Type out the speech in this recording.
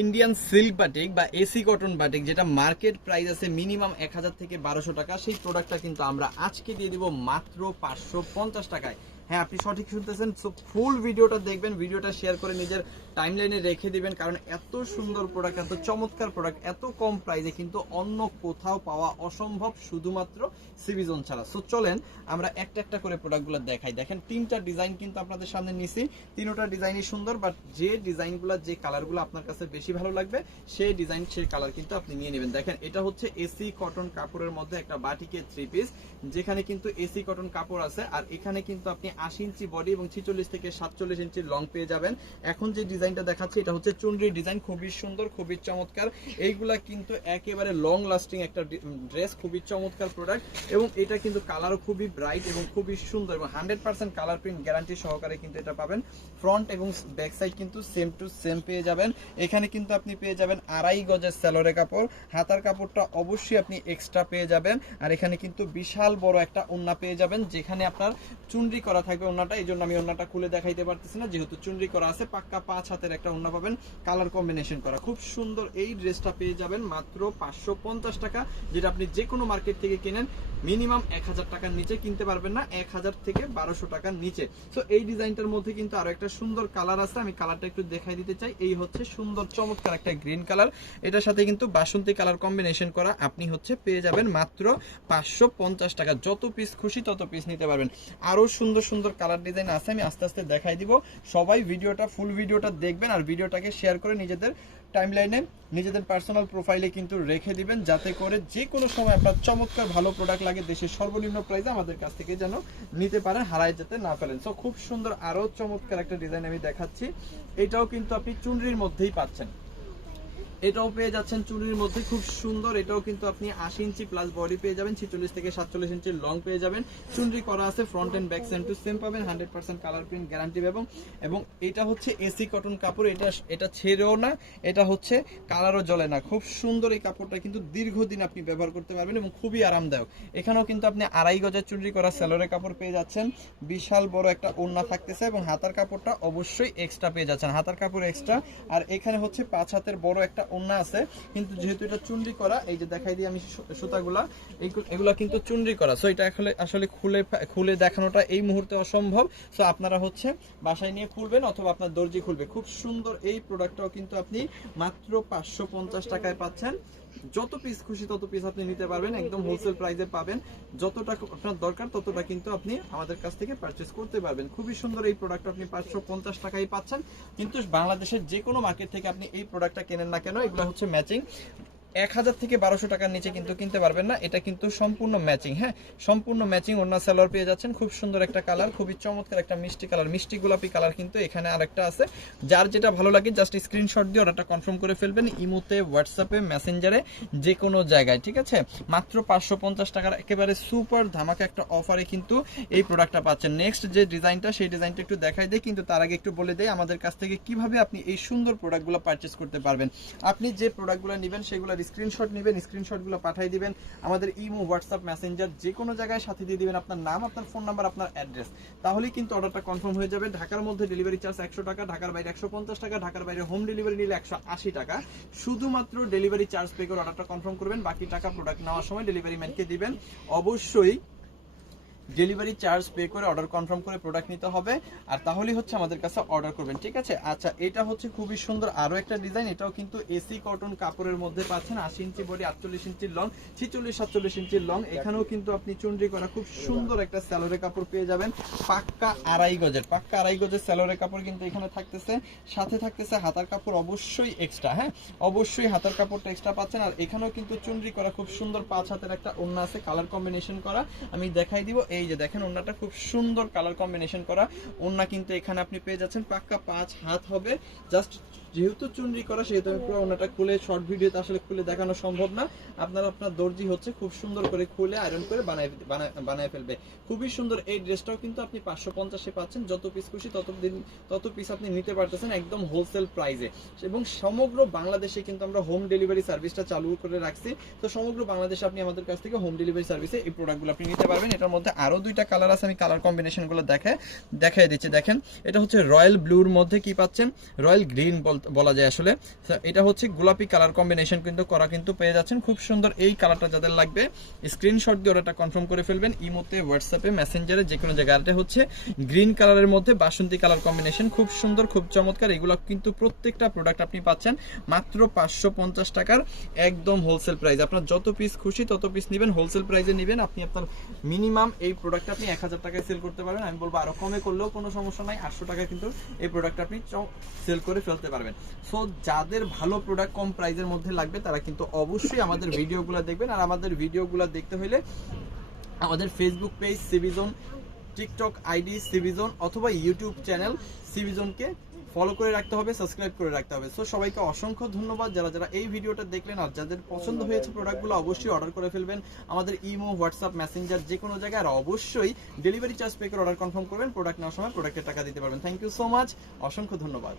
Indian silk batik বা AC cotton batik, যেটা market price আছে মিনিমাম 1000 থেকে 1200 টাকা, সেই প্রোডাক্টটা কিন্তু আমরা আজকে দিয়ে দিব মাত্র 550 টাকায়। হ্যাঁ, আপনি সঠিক শুনতেছেন। সো ফুল ভিডিওটা দেখবেন, ভিডিওটা শেয়ার করে নিজের টাইমলাইনে রেখে দিবেন, কারণ এত সুন্দর প্রোডাক্ট, এত চমৎকার প্রোডাক্ট এত কম প্রাইসে কিন্তু অন্য কোথাও পাওয়া অসম্ভব, শুধুমাত্র সিবিজোন ছাড়া। সো চলেন আমরা একটা একটা করে প্রোডাক্টগুলো দেখাই। দেখেন তিনটা ডিজাইন কিন্তু আপনাদের সামনে নিছি, তিনোটা ডিজাইনই সুন্দর, বাট যে ডিজাইনগুলো যে কালারগুলো আপনার কাছে বেশি ভালো লাগবে সেই ডিজাইন সেই কালার কিন্তু আপনি নিয়ে নেবেন। দেখেন এটা হচ্ছে এসি কটন কাপড়ের মধ্যে একটা বাটিকের 3 পিস, যেখানে কিন্তু এসি কটন কাপড় আছে, আর এখানে কিন্তু আপনি 80 ইঞ্চি বডি এবং 46 থেকে 47 ইঞ্চি লং পেয়ে যাবেন। এখন যে ডিজাইনটা দেখাচ্ছি এটা হচ্ছে চুনরি ডিজাইন, খুবই সুন্দর, খুবই চমৎকার। এইগুলা কিন্তু একেবারে লং লাস্টিং একটা ড্রেস, খুবই চমৎকার প্রোডাক্ট, এবং এটা কিন্তু কালারও খুবই ব্রাইট এবং খুবই সুন্দর, এবং 100% কালার প্রিন্ট গ্যারান্টি সহকারে কিন্তু এটা পাবেন। ফ্রন্ট এবং ব্যাক সাইড কিন্তু সেম টু সেম পেয়ে যাবেন। এখানে কিন্তু আপনি পেয়ে যাবেন 2.5 গজের সেলোরে কাপড়, হাতার কাপড়টা অবশ্যই আপনি এক্সট্রা পেয়ে যাবেন, আর এখানে কিন্তু বিশাল বড় একটা ওড়না পেয়ে যাবেন, যেখানে আপনার চুনরি করা থাকবে ওড়নাটা। এই জন্য আমি ওড়নাটা খুলে দেখাইতে পারতেছি না, যেহেতু চুনরি করা আছে। পাক্কা 5 হাতের একটা ওড়না পাবেন, কালার কম্বিনেশন করা, খুব সুন্দর। এই ড্রেসটা পেয়ে যাবেন মাত্র 550 টাকা, যেটা আপনি যে কোনো মার্কেট থেকে কিনেন মিনিমাম 1000 টাকার নিচে কিনতে পারবেন না, 1000 থেকে 1200 টাকার নিচে। সো এই ডিজাইনটার মধ্যে কিন্তু আরো একটা সুন্দর কালার আছে, আমি কালারটা একটু দেখাই দিতে চাই। এই হচ্ছে সুন্দর চমৎকার একটা গ্রিন কালার, এটার সাথে কিন্তু বাসন্তী কালার কম্বিনেশন করা, আপনি হচ্ছে পেয়ে যাবেন মাত্র 550 টাকা। যত পিস খুশি তত পিস নিতে পারবেন। আরো সুন্দর সুন্দর কালার ডিজাইন আছে, আমি আস্তে আস্তে দেখাই দিব। সবাই ভিডিওটা ফুল ভিডিওটা দেখবেন, আর ভিডিওটাকে শেয়ার করে নিজেদের টাইমলাইনে নিজেদের পার্সোনাল প্রোফাইলে কিন্তু রেখে দিবেন, যাতে করে যে কোনো সময় আপনার চমৎকার ভালো প্রোডাক্ট লাগে দেশের সর্বনিম্ন প্রাইসে আমাদের কাছ থেকে যেন নিতে পারেন, হারায় যেতে না পারেন। সো খুব সুন্দর আরো চমৎকার একটা ডিজাইন আমি দেখাচ্ছি। এটাও কিন্তু আপনি চুনরির মধ্যেই পাচ্ছেন, এটাও পেয়ে যাচ্ছেন চুরির মধ্যে, খুব সুন্দর। এটাও কিন্তু আপনি 80 ইঞ্চি প্লাস বডি পেয়ে যাবেন, 46 থেকে 47 ইঞ্চি লং পেয়ে যাবেন, চুনরি করা আছে, front end back same to same পাবেন, 100% কালার প্রিন্ট গ্যারান্টি। এবং এটা হচ্ছে এসি কটন কাপড়, এটা ছেড়েও না, এটা হচ্ছে কালারও জ্বলে না, খুব সুন্দর। এই কাপড়টা কিন্তু দীর্ঘদিন আপনি ব্যবহার করতে পারবেন এবং খুবই আরামদায়ক। এখানেও কিন্তু আপনি 2.5 গজের চুনরি করা সেলোরে কাপড় পেয়ে যাচ্ছেন, বিশাল বড় একটা ওড়না থাকতেছে, এবং হাতার কাপড়টা অবশ্যই এক্সট্রা পেয়ে যাচ্ছেন, হাতার কাপড় এক্সট্রা। আর এখানে হচ্ছে 5 হাতের বড় একটা ওড়না আছে, কিন্তু যেহেতু এটা চুনরি করা, এই যে দেখাই দিই আমি সুতাগুলা, এগুলা কিন্তু চুনরি করা। সো এটা আসলে খুলে দেখানোটা এই মুহূর্তে অসম্ভব। সো আপনারা হচ্ছে বাসায় নিয়ে খুলবেন, অথবা আপনার দর্জি খুলবে। খুব সুন্দর এই প্রোডাক্টটাও কিন্তু আপনি মাত্র 550 টাকায় পাচ্ছেন। যত পিস খুশি তত পিস আপনি নিতে পারবেন, একদম হোলসেল প্রাইসে পাবেন। যতটা আপনার দরকার ততটা কিন্তু আপনি আমাদের কাছ থেকে পারচেস করতে পারবেন। খুবই সুন্দর এই প্রোডাক্ট আপনি 550 টাকায় পাচ্ছেন। কিন্তু বাংলাদেশের যে কোনো মার্কেট থেকে আপনি এই প্রোডাক্টটা কেনেন না কেন, এগুলো হচ্ছে ম্যাচিং, 1000 থেকে 1200 টাকার নিচে কিন্তু কিনতে পারবেন না। এটা কিন্তু সম্পূর্ণ ম্যাচিং, হ্যাঁ, সম্পূর্ণ ম্যাচিং। ওড়না সালোয়ার পেয়ে যাচ্ছেন, খুব সুন্দর একটা কালার, খুবই চমৎকার একটা মিষ্টি কালার, মিষ্টি গোলাপি কালার। কিন্তু এখানে আরেকটা আছে, যার যেটা ভালো লাগে জাস্ট স্ক্রিনশট দিয়ে অর্ডারটা কনফার্ম করে ফেলবেন, ইমোতে, হোয়াটসঅ্যাপে, মেসেঞ্জারে, যে কোনো জায়গায়, ঠিক আছে। মাত্র 550 টাকার একেবারে সুপার ধামাকা একটা অফারে কিন্তু এই প্রোডাক্টটা পাচ্ছেন। নেক্সট যে ডিজাইনটা, সেই ডিজাইনটা একটু দেখাই দেয়, কিন্তু তার আগে একটু বলে দেয় আমাদের কাছ থেকে কিভাবে আপনি এই সুন্দর প্রোডাক্টগুলো পারচেস করতে পারবেন। আপনি যে প্রোডাক্টগুলো নেবেন সেগুলোর স্ক্রিনশট নেবেন, স্ক্রিনশটগুলো পাঠিয়ে দিবেন আমাদের ইমো, হোয়াটসঅ্যাপ, মেসেঞ্জার, যে কোনো জায়গায়, সাথে দিয়ে দিবেন আপনার নাম, আপনার ফোন নাম্বার, আপনার অ্যাড্রেস, তাহলেই কিন্তু অর্ডারটা কনফার্ম হয়ে যাবে। ঢাকার মধ্যে ডেলিভারি চার্জ 100 টাকা, ঢাকার বাইরে 150 টাকা, ঢাকার বাইরে হোম ডেলিভারি নিলে 180 টাকা। শুধুমাত্র ডেলিভারি চার্জ পে করে অর্ডারটা কনফার্ম করবেন, বাকি টাকা প্রোডাক্ট নেওয়ার সময় ডেলিভারি ম্যানকে দিবেন। অবশ্যই ডেলিভারি চার্জ পে করে অর্ডার কনফার্ম করে প্রোডাক্ট নিতে হবে, আর তাহলেই হচ্ছে আমাদের কাছে অর্ডার করবেন, ঠিক আছে। আচ্ছা, এটা হচ্ছে খুবই সুন্দর আরো একটা ডিজাইন, এটাও কিন্তু এসি কটন কাপড়ের মধ্যে পাচ্ছেন, 80 ইঞ্চি বডি, 48 ইঞ্চি লং, 46-47 ইঞ্চি লং। এখানেও কিন্তু আপনি চুনরি করা খুব সুন্দর একটা সেলোরে কাপড় পেয়ে যাবেন, পাক্কা 2.5 গজের সেলোরে কাপড় কিন্তু এখানে থাকতেছে, সাথে থাকতেছে হাতার কাপড় অবশ্যই এক্সট্রা, হ্যাঁ, অবশ্যই হাতার কাপড়টা এক্সট্রা পাচ্ছেন। আর এখানেও কিন্তু চুনরি করা খুব সুন্দর 5 হাতের একটা ওড়না আছে, কালার কম্বিনেশন করা, আমি দেখাই দিব। এই যে দেখেন ওড়নাটা খুব সুন্দর কালার কম্বিনেশন করা ওড়না, কিন্তু এখানে আপনি পেয়ে যাচ্ছেন পাক্কা 5 হাত হবে। জাস্ট যেহেতু চুনরি করা, সেহেতু আমি পুরো ওড়নাটা খুলে শর্ট ভিডিওতে আসলে খুলে দেখানো সম্ভব না। আপনার দর্জি হচ্ছে খুব সুন্দর করে খুলে আয়রন করে বানায় ফেলবে। খুবই সুন্দর এই ড্রেসটাও কিন্তু আপনি 550-এ পাচ্ছেন। যত পিস খুশি তত পিস আপনি নিতে পারতেছেন একদম হোলসেল প্রাইসে। এবং সমগ্র বাংলাদেশে কিন্তু আমরা হোম ডেলিভারি সার্ভিসটা চালু করে রাখছি। তো সমগ্র বাংলাদেশে আপনি আমাদের কাছ থেকে হোম ডেলিভারি সার্ভিসে এই প্রোডাক্টগুলো আপনি নিতে পারবেন। এটার মধ্যে আরো 2টা কালার আছে, আমি কালার কম্বিনেশনগুলো দেখাই দিচ্ছি। দেখেন এটা হচ্ছে রয়্যাল ব্লুর মধ্যে কি পাচ্ছেন, রয়্যাল গ্রিন বলতে বলা যায় আসলে। এটা হচ্ছে গোলাপি কালার কম্বিনেশন কিন্তু করা কিন্তু পেয়ে যাচ্ছেন, খুব সুন্দর। এই কালারটা যাদের লাগবে স্ক্রিনশট দিয়ে অর্ডারটা কনফার্ম করে ফেলবেন ইমোতে, হোয়াটসঅ্যাপে, মেসেঞ্জারে, যে কোনো জায়গায়। এটা হচ্ছে গ্রিন কালারের মধ্যে বাসন্তী কালার কম্বিনেশন, খুব সুন্দর, খুব চমৎকার। এগুলো কিন্তু প্রত্যেকটা প্রোডাক্ট আপনি পাচ্ছেন মাত্র 550 টাকার একদম হোলসেল প্রাইস। আপনার যত পিস খুশি তত পিস নেবেন, হোলসেল প্রাইসে নেবেন। আপনি আপনার মিনিমাম এই প্রোডাক্ট আপনি 1000 টাকায় সেল করতে পারবেন। আমি বলবো আরো কমে করলেও কোনো সমস্যা নাই, 800 টাকায় কিন্তু এই প্রোডাক্ট আপনি সেল করে ফেলতে পারবেন। সো যাদের ভালো প্রোডাক্ট কম প্রাইসের মধ্যে লাগবে তারা কিন্তু অবশ্যই আমাদের ভিডিওগুলো দেখবেন। আর আমাদের ভিডিওগুলো দেখতে হলে আমাদের ফেসবুক পেজ সিভিজোন, টিকটক আইডি সিভিজোন অথবা ইউটিউব চ্যানেল সিভিজোনকে ফলো করে রাখতে হবে, সাবস্ক্রাইব করে রাখতে হবে। সো সবাইকে অসংখ্য ধন্যবাদ যারা যারা এই ভিডিওটা দেখলেন। আর যাদের পছন্দ হয়েছে প্রোডাক্টগুলো অবশ্যই অর্ডার করে ফেলবেন আমাদের ইমো, হোয়াটসঅ্যাপ, মেসেঞ্জার যে কোনো জায়গায়। আর অবশ্যই ডেলিভারি চার্জ পে করে অর্ডার কনফার্ম করবেন। প্রোডাক্ট নেওয়ার সময় প্রোডাক্টের টাকা দিতে পারবেন। থ্যাংক ইউ সো মাচ, অসংখ্য ধন্যবাদ।